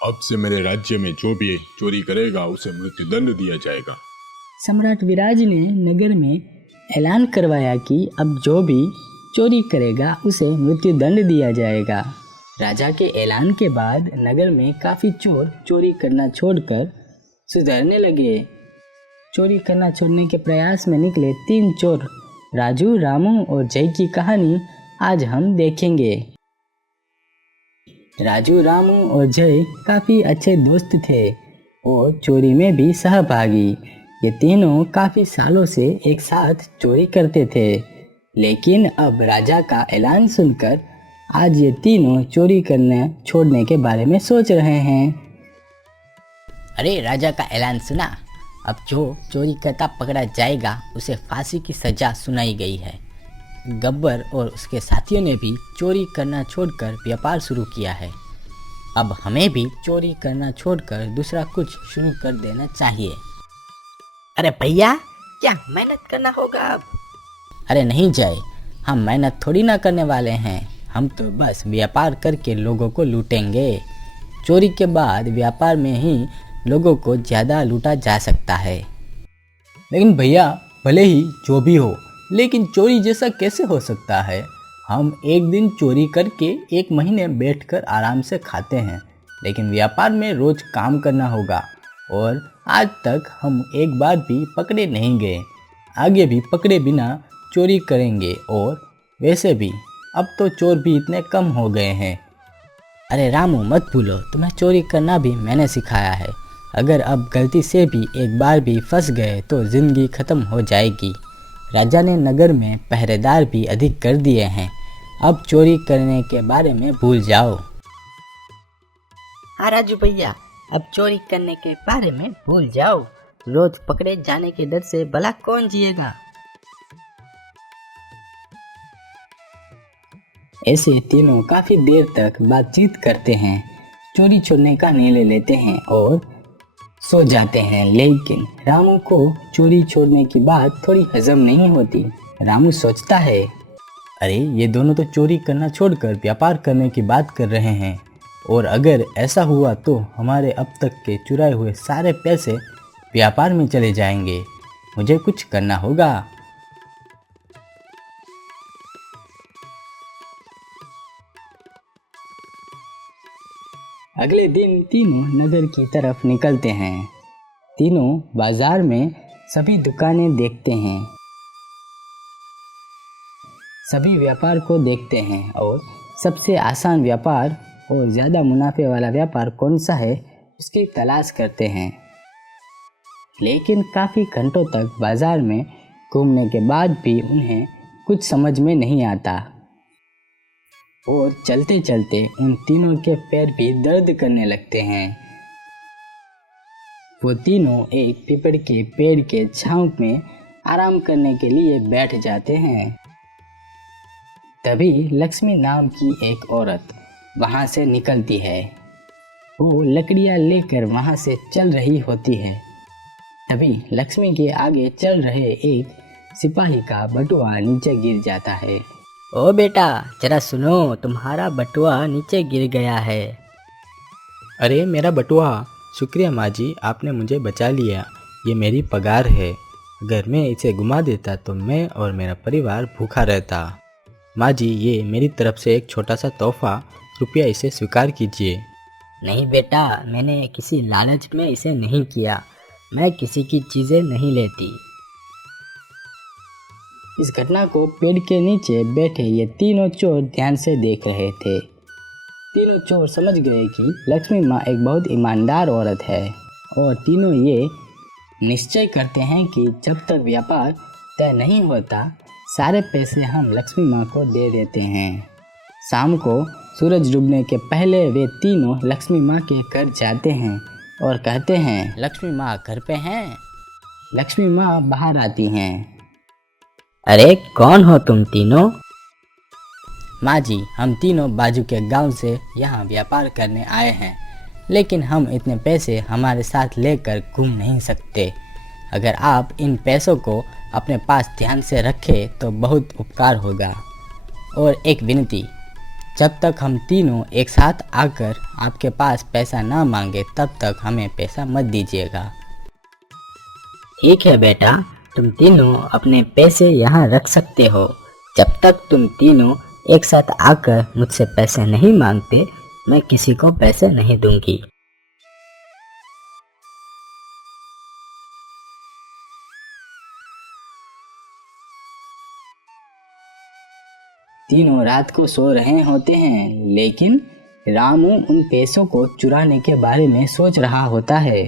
अब से मेरे राज्य में जो भी चोरी करेगा उसे मृत्युदंड दिया जाएगा। सम्राट विराज ने नगर में ऐलान करवाया कि अब जो भी चोरी करेगा उसे मृत्युदंड दिया जाएगा। राजा के ऐलान के बाद नगर में काफ़ी चोर चोरी करना छोड़कर सुधरने लगे। चोरी करना छोड़ने के प्रयास में निकले 3 चोर राजू, रामू और जय की कहानी आज हम देखेंगे। राजू, रामू और जय काफ़ी अच्छे दोस्त थे और चोरी में भी सहभागी। ये तीनों काफ़ी सालों से एक साथ चोरी करते थे, लेकिन अब राजा का ऐलान सुनकर आज ये तीनों चोरी करने छोड़ने के बारे में सोच रहे हैं। अरे राजा का ऐलान सुना? अब जो चोरी करता पकड़ा जाएगा उसे फांसी की सजा सुनाई गई है। गब्बर और उसके साथियों ने भी चोरी करना छोड़कर व्यापार शुरू किया है। अब हमें भी चोरी करना छोड़कर दूसरा कुछ शुरू कर देना चाहिए। अरे भैया, क्या मेहनत करना होगा अब? अरे नहीं जय, हम मेहनत थोड़ी ना करने वाले हैं। हम तो बस व्यापार करके लोगों को लूटेंगे। चोरी के बाद व्यापार में ही लोगों को ज़्यादा लूटा जा सकता है। लेकिन भैया, भले ही जो भी हो, लेकिन चोरी जैसा कैसे हो सकता है? हम एक दिन चोरी करके 1 महीने बैठकर आराम से खाते हैं, लेकिन व्यापार में रोज काम करना होगा और आज तक हम एक बार भी पकड़े नहीं गए। आगे भी पकड़े बिना चोरी करेंगे और वैसे भी अब तो चोर भी इतने कम हो गए हैं। अरे रामू मत भूलो, तुम्हें चोरी करना भी मैंने सिखाया है। अगर अब गलती से भी एक बार भी फंस गए तो ज़िंदगी ख़त्म हो जाएगी। राजा ने नगर में पहरेदार भी अधिक कर दिए हैं। अब चोरी करने के बारे में भूल जाओ। हाँ राजू भैया, अब चोरी करने के बारे में भूल जाओ। रोज पकड़े जाने के डर से भला कौन जिएगा। ऐसे तीनों काफ़ी देर तक बातचीत करते हैं, चोरी छोड़ने का निर्णय लेते हैं और सो जाते हैं। लेकिन रामू को चोरी छोड़ने की बात थोड़ी हजम नहीं होती। रामू सोचता है, अरे ये दोनों तो चोरी करना छोड़कर व्यापार करने की बात कर रहे हैं, और अगर ऐसा हुआ तो हमारे अब तक के चुराए हुए सारे पैसे व्यापार में चले जाएंगे। मुझे कुछ करना होगा। अगले दिन तीनों नगर की तरफ निकलते हैं। तीनों बाजार में सभी दुकानें देखते हैं, सभी व्यापार को देखते हैं और सबसे आसान व्यापार और ज़्यादा मुनाफे वाला व्यापार कौन सा है उसकी तलाश करते हैं। लेकिन काफ़ी घंटों तक बाजार में घूमने के बाद भी उन्हें कुछ समझ में नहीं आता और चलते चलते उन तीनों के पैर भी दर्द करने लगते हैं। वो तीनों एक पीपल के पेड़ के छांव में आराम करने के लिए बैठ जाते हैं। तभी लक्ष्मी नाम की एक औरत वहाँ से निकलती है। वो लकड़ियाँ लेकर वहाँ से चल रही होती है। तभी लक्ष्मी के आगे चल रहे एक सिपाही का बटुआ नीचे गिर जाता है। ओ बेटा, जरा सुनो, तुम्हारा बटुआ नीचे गिर गया है। अरे मेरा बटुआ, शुक्रिया माँ जी, आपने मुझे बचा लिया। ये मेरी पगार है। अगर मैं इसे गुमा देता तो मैं और मेरा परिवार भूखा रहता। माँ जी, ये मेरी तरफ से एक छोटा सा तोहफा, कृपया इसे स्वीकार कीजिए। नहीं बेटा, मैंने किसी लालच में इसे नहीं किया। मैं किसी की चीज़ें नहीं लेती। इस घटना को पेड़ के नीचे बैठे ये तीनों चोर ध्यान से देख रहे थे। तीनों चोर समझ गए कि लक्ष्मी माँ एक बहुत ईमानदार औरत है और तीनों ये निश्चय करते हैं कि जब तक व्यापार तय नहीं होता सारे पैसे हम लक्ष्मी माँ को दे देते हैं। शाम को सूरज डूबने के पहले वे तीनों लक्ष्मी माँ के घर जाते हैं और कहते हैं, लक्ष्मी माँ घर पे हैं? लक्ष्मी माँ बाहर आती हैं। अरे कौन हो तुम तीनों? माँ जी, हम तीनों बाजू के गांव से यहाँ व्यापार करने आए हैं, लेकिन हम इतने पैसे हमारे साथ लेकर घूम नहीं सकते। अगर आप इन पैसों को अपने पास ध्यान से रखें तो बहुत उपकार होगा। और एक विनती, जब तक हम तीनों एक साथ आकर आपके पास पैसा ना मांगे तब तक हमें पैसा मत दीजिएगा। ठीक है बेटा, तुम तीनों अपने पैसे यहाँ रख सकते हो। जब तक तुम तीनों एक साथ आकर मुझसे पैसे नहीं मांगते, मैं किसी को पैसे नहीं दूंगी। तीनों रात को सो रहे होते हैं, लेकिन रामू उन पैसों को चुराने के बारे में सोच रहा होता है।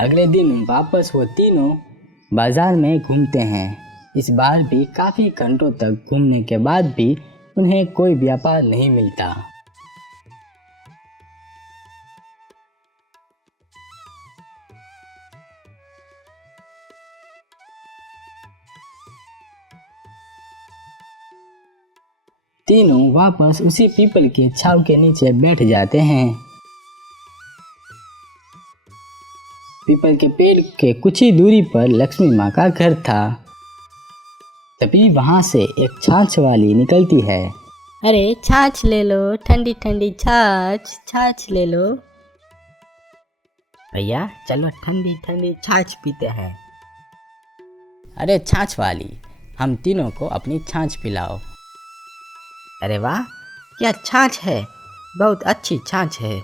अगले दिन वापस वो तीनों बाजार में घूमते हैं। इस बार भी काफी घंटों तक घूमने के बाद भी उन्हें कोई व्यापार नहीं मिलता। तीनों वापस उसी पीपल के छाव के नीचे बैठ जाते हैं। पीपल के पेड़ के कुछ ही दूरी पर लक्ष्मी माँ का घर था। तभी वहां से एक छाछ वाली निकलती है। अरे छाछ ले लो, ठंडी ठंडी छाछ ले लो। भैया चलो ठंडी ठंडी छाछ पीते हैं। अरे छाछ वाली, हम तीनों को अपनी छाछ पिलाओ। अरे वाह, क्या छाछ है, बहुत अच्छी छाछ है।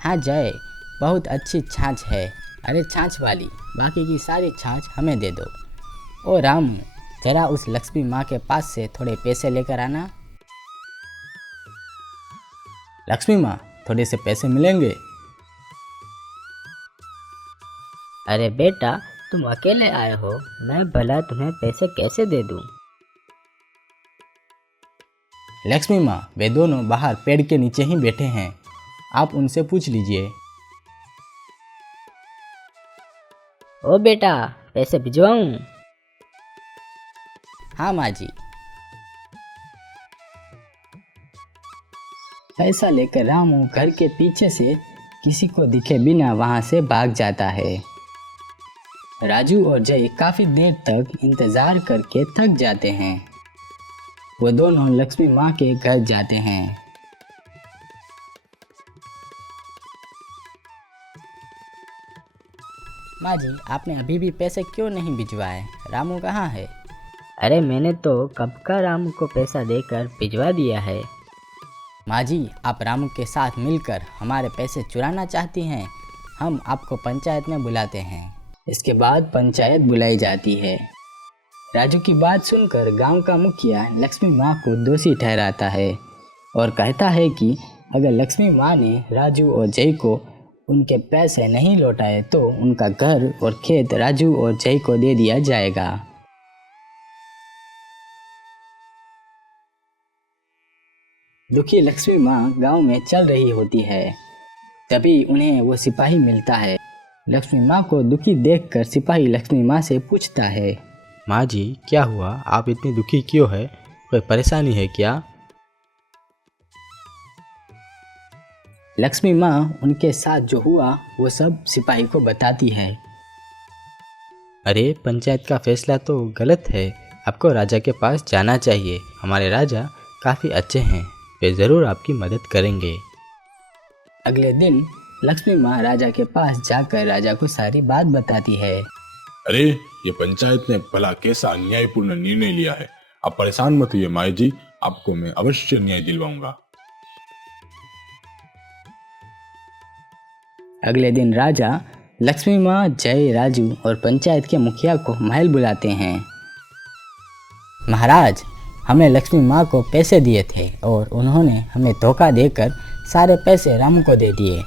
हाँ जय, बहुत अच्छी छाछ है। अरे छाछ वाली, बाकी की सारी छाछ हमें दे दो। ओ राम, जरा उस लक्ष्मी माँ के पास से थोड़े पैसे लेकर आना। लक्ष्मी माँ, थोड़े से पैसे मिलेंगे? अरे बेटा, तुम अकेले आए हो, मैं भला तुम्हें पैसे कैसे दे दूं? लक्ष्मी माँ, वे दोनों बाहर पेड़ के नीचे ही बैठे हैं, आप उनसे पूछ लीजिए। ओ बेटा, पैसे भिजवाऊं? हाँ माँ जी। पैसा लेकर रामू घर के पीछे से किसी को दिखे बिना वहां से भाग जाता है। राजू और जय काफी देर तक इंतजार करके थक जाते हैं। वो दोनों लक्ष्मी माँ के घर जाते हैं। माँ जी, आपने अभी भी पैसे क्यों नहीं भिजवाए? रामू कहाँ है? अरे मैंने तो कब का रामू को पैसा देकर भिजवा दिया है। माँ जी, आप रामू के साथ मिलकर हमारे पैसे चुराना चाहती हैं। हम आपको पंचायत में बुलाते हैं। इसके बाद पंचायत बुलाई जाती है। राजू की बात सुनकर गांव का मुखिया लक्ष्मी माँ को दोषी ठहराता है और कहता है कि अगर लक्ष्मी माँ ने राजू और जय को उनके पैसे नहीं लौटाए तो उनका घर और खेत राजू और जय को दे दिया जाएगा। दुखी लक्ष्मी माँ गांव में चल रही होती है। तभी उन्हें वो सिपाही मिलता है। लक्ष्मी माँ को दुखी देखकर सिपाही लक्ष्मी माँ से पूछता है, माँ जी, क्या हुआ? आप इतनी दुखी क्यों है? कोई परेशानी है क्या? लक्ष्मी माँ उनके साथ जो हुआ वो सब सिपाही को बताती है। अरे पंचायत का फैसला तो गलत है, आपको राजा के पास जाना चाहिए। हमारे राजा काफ़ी अच्छे हैं, वे ज़रूर आपकी मदद करेंगे। अगले दिन लक्ष्मी माँ राजा के पास जाकर राजा को सारी बात बताती है। अरे ये पंचायत ने भला कैसा अन्यायपूर्ण निर्णय लिया है। आप परेशान मत होइए माई जी, आपको मैं अवश्य न्याय दिलवाऊंगा। अगले दिन राजा लक्ष्मी माँ, जय, राजू और पंचायत के मुखिया को महल बुलाते हैं। महाराज, हमने लक्ष्मी माँ को पैसे दिए थे और उन्होंने हमें धोखा देकर सारे पैसे रामू को दे दिए।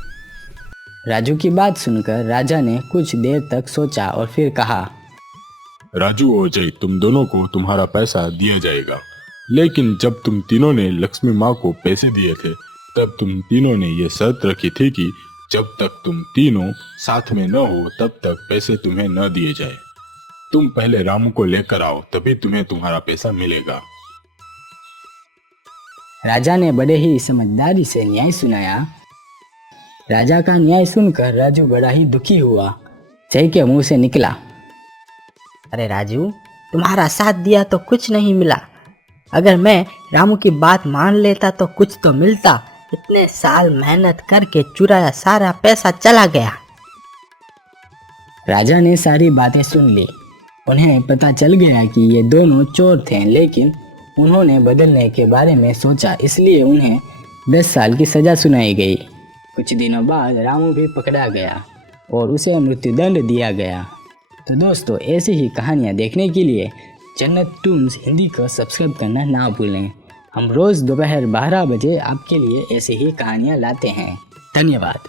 राजू की बात सुनकर राजा ने कुछ देर तक सोचा और फिर कहा, राजू और जय, तुम दोनों को तुम्हारा पैसा दिया जाएगा, लेकिन जब तुम तीनों ने लक्ष्मी माँ को पैसे दिए थे तब तुम तीनों ने ये शर्त रखी थी कि जब तक तुम तीनों साथ में न हो तब तक पैसे तुम्हें न दिए जाए। तुम पहले रामू को लेकर आओ, तभी तुम्हें तुम्हारा पैसा मिलेगा। राजा ने बड़े ही समझदारी से न्याय सुनाया। राजा का न्याय सुनकर राजू बड़ा ही दुखी हुआ। जय के मुंह से निकला। अरे राजू, तुम्हारा साथ दिया तो कुछ नहीं मिला। अगर मैं रामू की बात मान लेता तो कुछ तो मिलता। इतने साल मेहनत करके चुराया सारा पैसा चला गया। राजा ने सारी बातें सुन ली। उन्हें पता चल गया कि ये दोनों चोर थे, लेकिन उन्होंने बदलने के बारे में सोचा, इसलिए उन्हें 10 साल की सज़ा सुनाई गई। कुछ दिनों बाद रामू भी पकड़ा गया और उसे मृत्युदंड दिया गया। तो दोस्तों, ऐसी ही कहानियाँ देखने के लिए जन्नत टून्स हिंदी को सब्सक्राइब करना ना भूलें। हम रोज़ दोपहर 12 बजे आपके लिए ऐसी ही कहानियाँ लाते हैं। धन्यवाद।